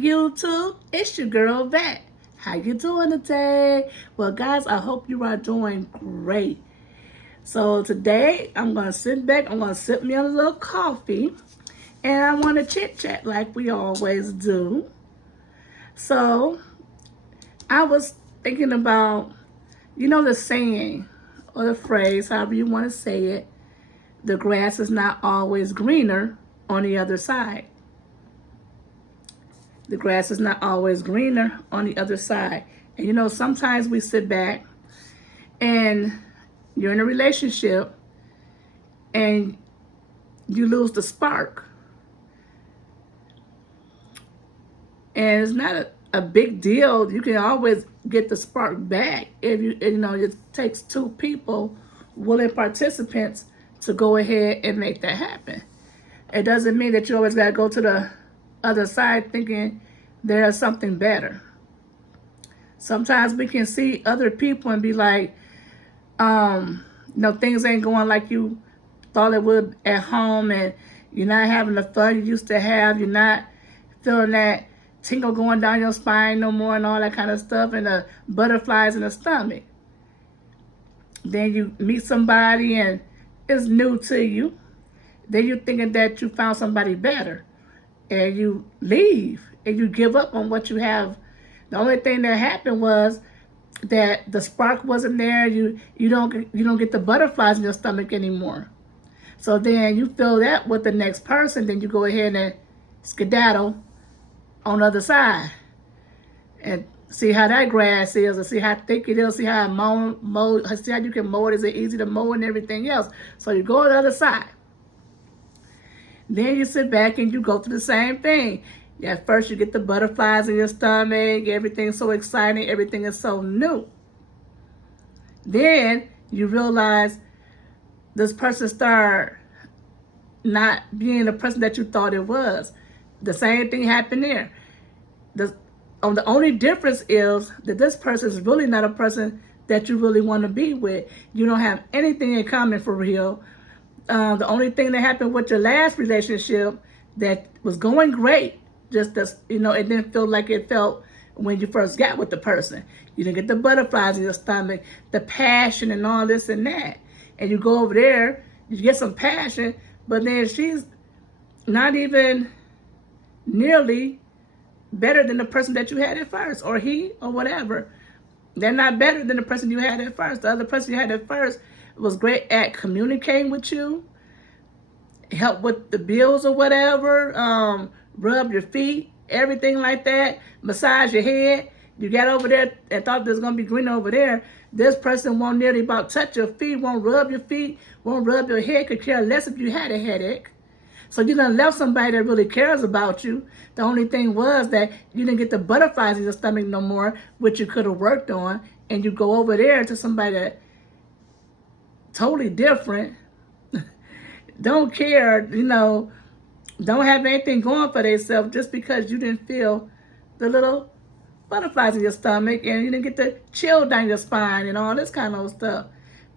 YouTube, it's your girl Vat. How you doing today? Well, guys, I hope you are doing great. So today, I'm gonna sit back. I'm gonna sip me a little coffee, and I want to chit chat like we always do. So I was thinking about, the saying or the phrase, however you want to say it. The grass is not always greener on the other side. The grass is not always greener on the other side. And sometimes we sit back and you're in a relationship and you lose the spark. And it's not a big deal. You can always get the spark back if it takes two people, willing participants, to go ahead and make that happen. It doesn't mean that you always got to go to the other side thinking there's something better. Sometimes we can see other people and be like, things ain't going like you thought it would at home, and you're not having the fun you used to have. You're not feeling that tingle going down your spine no more and all that kind of stuff, and the butterflies in the stomach. Then you meet somebody and it's new to you. Then you're thinking that you found somebody better, and you leave and you give up on what you have. The only thing that happened was that the spark wasn't there. You don't get the butterflies in your stomach anymore. So then you feel that with the next person. Then you go ahead and skedaddle on the other side and see how that grass is, and see how thick it is, see how see how you can mow it. Is it easy to mow and everything else? So you go to the other side. Then you sit back and you go through the same thing. At first you get the butterflies in your stomach, everything's so exciting, everything is so new. Then you realize this person started not being the person that you thought it was. The same thing happened there. The only difference is that this person is really not a person that you really want to be with. You don't have anything in common for real. The only thing that happened with your last relationship that was going great, just as it didn't feel like it felt when you first got with the person. You didn't get the butterflies in your stomach, the passion and all this and that. And you go over there, you get some passion, but then she's not even nearly better than the person that you had at first, or he, or whatever. They're not better than the person you had at first. The other person you had at first was great at communicating with you, help with the bills or whatever, rub your feet, everything like that, massage your head. You got over there and thought there's going to be green over there. This person won't nearly about touch your feet, won't rub your feet, won't rub your head, could care less if you had a headache. So you done left somebody that really cares about you. The only thing was that you didn't get the butterflies in your stomach no more, which you could have worked on, and you go over there to somebody that totally different, don't care, don't have anything going for themselves just because you didn't feel the little butterflies in your stomach and you didn't get the chill down your spine and all this kind of stuff.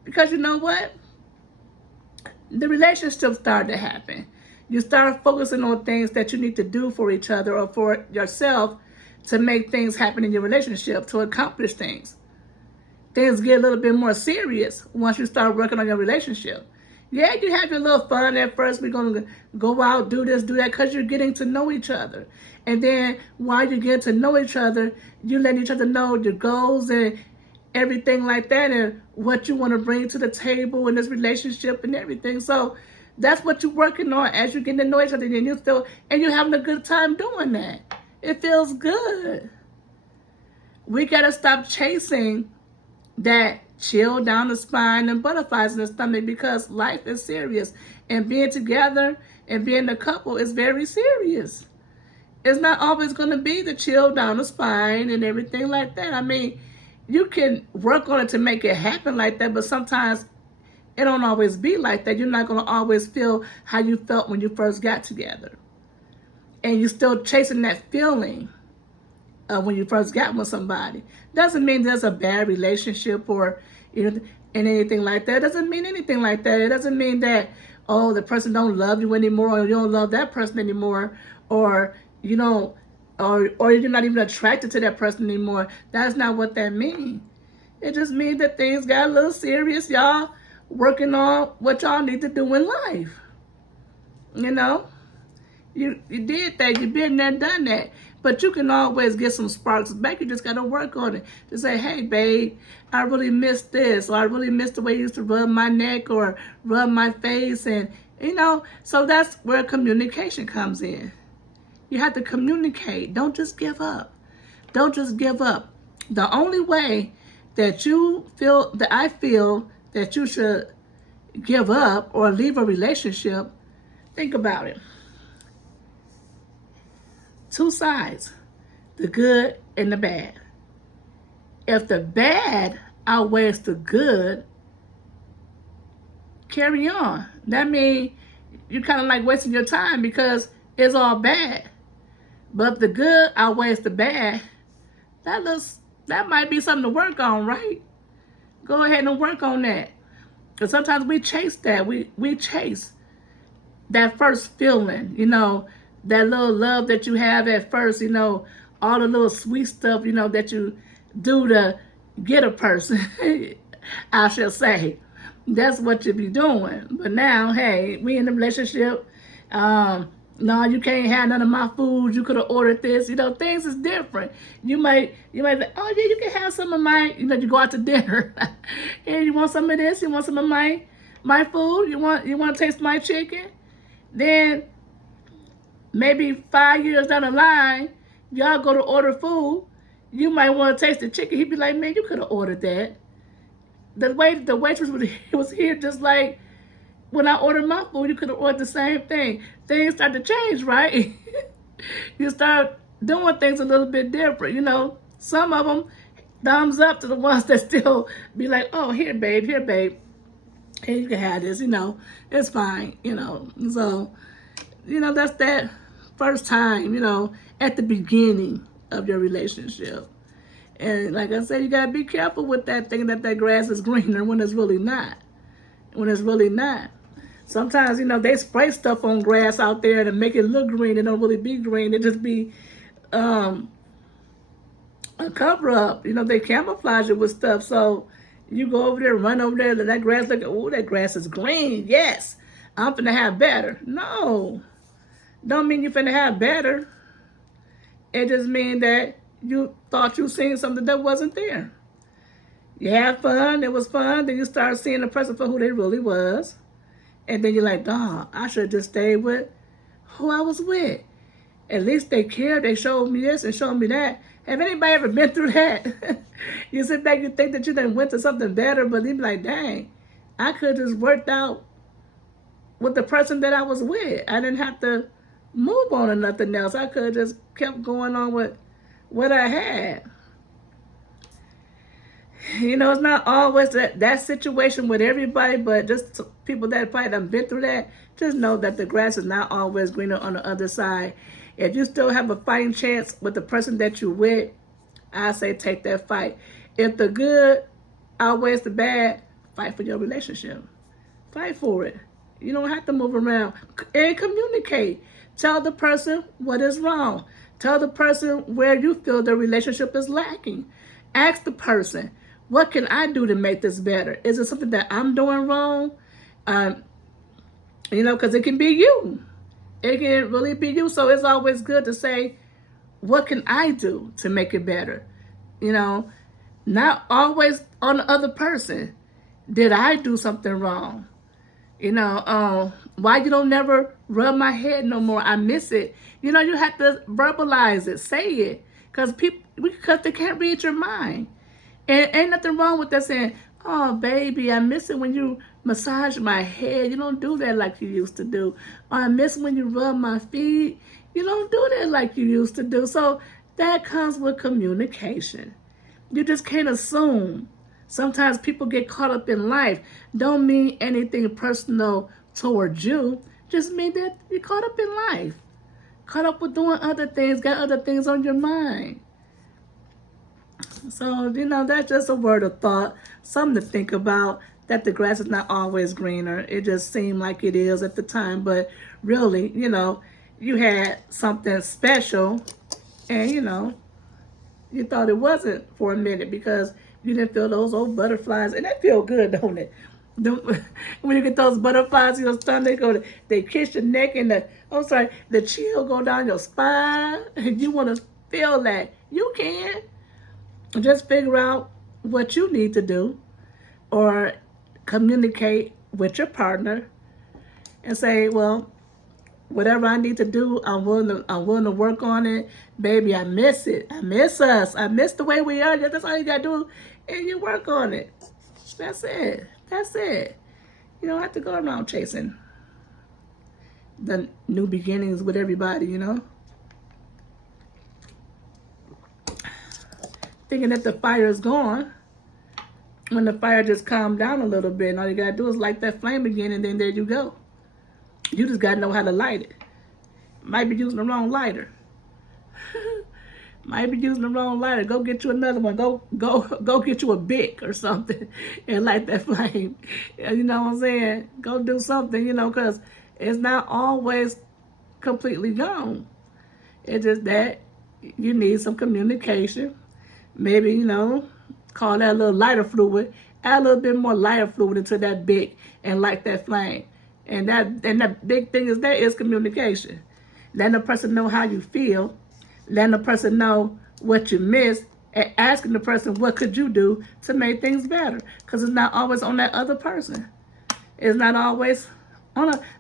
Because you know what? The relationship started to happen. You start focusing on things that you need to do for each other or for yourself to make things happen in your relationship, to accomplish things. Things get a little bit more serious once you start working on your relationship. Yeah, you have your little fun at first. We're going to go out, do this, do that, because you're getting to know each other. And then while you get to know each other, you let each other know your goals and everything like that, and what you want to bring to the table in this relationship and everything. So that's what you're working on as you're getting to know each other, and you're having a good time doing that. It feels good. We got to stop chasing that chill down the spine and butterflies in the stomach, because life is serious, and being together and being a couple is very serious. It's not always going to be the chill down the spine and everything like that. I mean, you can work on it to make it happen like that, but sometimes it don't always be like that. You're not going to always feel how you felt when you first got together, and you're still chasing that feeling when you first got with somebody. Doesn't mean there's a bad relationship or and anything like that. It doesn't mean anything like that. It doesn't mean that, oh, the person don't love you anymore, or you don't love that person anymore, or you don't or you're not even attracted to that person anymore. That's not what that means. It just means that things got a little serious. Y'all working on what y'all need to do in life. You know, you did that. You've been there, done that. But you can always get some sparks back. You just got to work on it. To say, hey, babe, I really missed this. Or I really missed the way you used to rub my neck or rub my face. And, so that's where communication comes in. You have to communicate. Don't just give up. Don't just give up. The only way that I feel that you should give up or leave a relationship, think about it. Two sides, the good and the bad. If the bad outweighs the good, carry on. That means you're kind of like wasting your time because it's all bad. But if the good outweighs the bad, that might be something to work on, right? Go ahead and work on that. Because sometimes we chase that. We chase that first feeling, that little love that you have at first, all the little sweet stuff, that you do to get a person, I shall say. That's what you be doing. But now, hey, we in a relationship. No, you can't have none of my food. You could have ordered this. Things is different. You might say, oh yeah, you can have some of my, you go out to dinner. And you want some of this? You want some of my food? You want to taste my chicken? Then maybe 5 years down the line, y'all go to order food. You might want to taste the chicken. He'd be like, man, you could have ordered that. The way the waitress was here, just like when I ordered my food, you could have ordered the same thing. Things start to change, right? You start doing things a little bit different. Some of them, thumbs up to the ones that still be like, oh, here, babe, hey, you can have this, it's fine, So, that's that first time, at the beginning of your relationship. And like I said, you got to be careful with that thinking that grass is greener when it's really not. Sometimes, they spray stuff on grass out there to make it look green. It don't really be green. It just be a cover up. They camouflage it with stuff. So you go over there, run over there, and that grass look, oh, that grass is green. Yes, I'm finna have better. No, don't mean you finna have better. It just means that you thought you seen something that wasn't there. You had fun, it was fun, then you start seeing the person for who they really was. And then you're like, dog, I should have just stayed with who I was with. At least they cared, they showed me this and showed me that. Have anybody ever been through that? You sit back and think that you done went to something better, but you be like, dang, I could have just worked out with the person that I was with. I didn't have to move on to nothing else. I could have just kept going on with what I had. It's not always that situation with everybody, but just people that probably done been through that, just know that the grass is not always greener on the other side. If you still have a fighting chance with the person that you're with, I say take that fight. If the good outweighs the bad, fight for your relationship. Fight for it. You don't have to move around. And communicate. Tell the person what is wrong. Tell the person where you feel the relationship is lacking. Ask the person, what can I do to make this better? Is it something that I'm doing wrong? Because it can be you. It can really be you. So it's always good to say, what can I do to make it better? Not always on the other person. Did I do something wrong? Why you don't never rub my head no more? I miss it. You have to verbalize it, say it, because they can't read your mind. And ain't nothing wrong with that saying, oh, baby, I miss it when you massage my head. You don't do that like you used to do. Or I miss when you rub my feet. You don't do that like you used to do. So that comes with communication. You just can't assume. Sometimes people get caught up in life. Don't mean anything personal towards you. Just mean that you're caught up in life. Caught up with doing other things, got other things on your mind. So, that's just a word of thought, something to think about, that the grass is not always greener. It just seemed like it is at the time, but really, you had something special And you thought it wasn't for a minute because you didn't feel those old butterflies, and that feel good, don't it? When you get those butterflies in your stomach, they kiss your neck, and the chill go down your spine, and you want to feel that. You can just figure out what you need to do, or communicate with your partner and say, well, whatever I need to do, I'm willing to work on it. Baby, I miss it. I miss us. I miss the way we are. That's all you gotta do. And you work on it. That's it. That's it. You don't have to go around chasing the new beginnings with everybody. Thinking that the fire is gone. When the fire just calmed down a little bit, and all you gotta do is light that flame again, and then there you go. You just gotta know how to light it. Might be using the wrong lighter. Might be using the wrong lighter. Go get you another one. Go get you a Bic or something and light that flame. You know what I'm saying? Go do something, because it's not always completely gone. It's just that you need some communication. Maybe, call that a little lighter fluid. Add a little bit more lighter fluid into that Bic and light that flame. And the big thing is communication. Letting the person know how you feel, letting the person know what you miss, and asking the person what could you do to make things better. Because it's not always on that other person. It's not always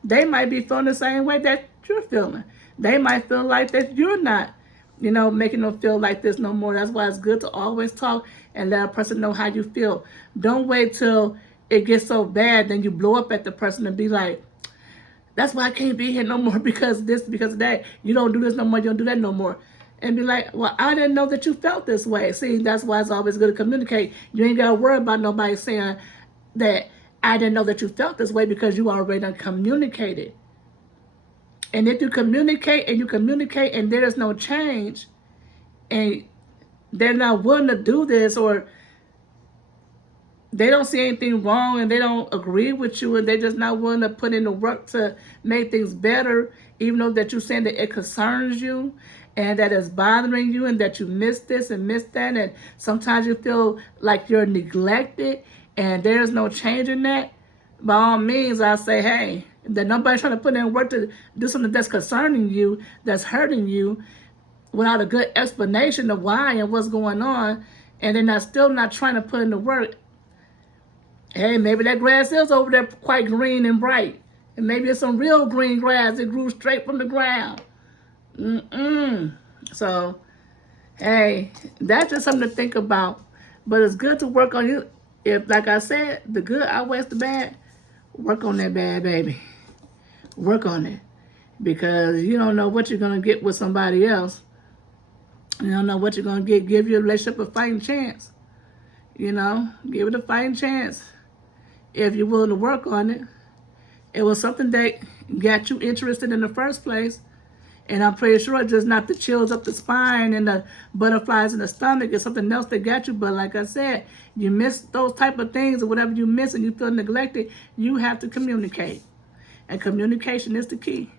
they might be feeling the same way that you're feeling. They might feel like that you're not, making them feel like this no more. That's why it's good to always talk and let a person know how you feel. Don't wait till it gets so bad, then you blow up at the person and be like, that's why I can't be here no more because of this, because of that. You don't do this no more, you don't do that no more. And be like, well, I didn't know that you felt this way. See, that's why it's always good to communicate. You ain't got to worry about nobody saying that I didn't know that you felt this way because you already done communicated. And if you communicate and there's no change and they're not willing to do this, or they don't see anything wrong and they don't agree with you and they're just not willing to put in the work to make things better, even though that you're saying that it concerns you and that it's bothering you and that you miss this and miss that, and sometimes you feel like you're neglected and there's no change in that, by all means, I say, hey, that nobody's trying to put in work to do something that's concerning you, that's hurting you, without a good explanation of why and what's going on, and then still not trying to put in the work. Hey, maybe that grass is over there quite green and bright. And maybe it's some real green grass that grew straight from the ground. So, hey, that's just something to think about. But it's good to work on you. If, like I said, the good outweighs the bad, work on that bad, baby. Work on it. Because you don't know what you're going to get with somebody else. You don't know what you're going to get. Give your relationship a fighting chance. Give it a fighting chance. If you're willing to work on it. It was something that got you interested in the first place. And I'm pretty sure it's just not the chills up the spine and the butterflies in the stomach. It's something else that got you. But like I said, you miss those type of things, or whatever you miss and you feel neglected, you have to communicate. And communication is the key.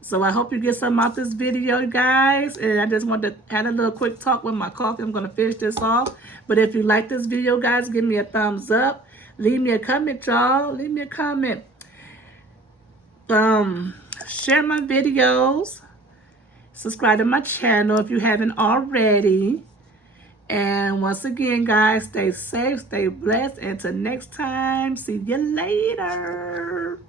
So I hope you get something out this video, guys. And I just wanted to have a little quick talk with my coffee. I'm going to finish this off. But if you like this video, guys, give me a thumbs up. Leave me a comment, y'all. Leave me a comment. Share my videos. Subscribe to my channel if you haven't already. And once again, guys, stay safe, stay blessed. And until next time, see you later.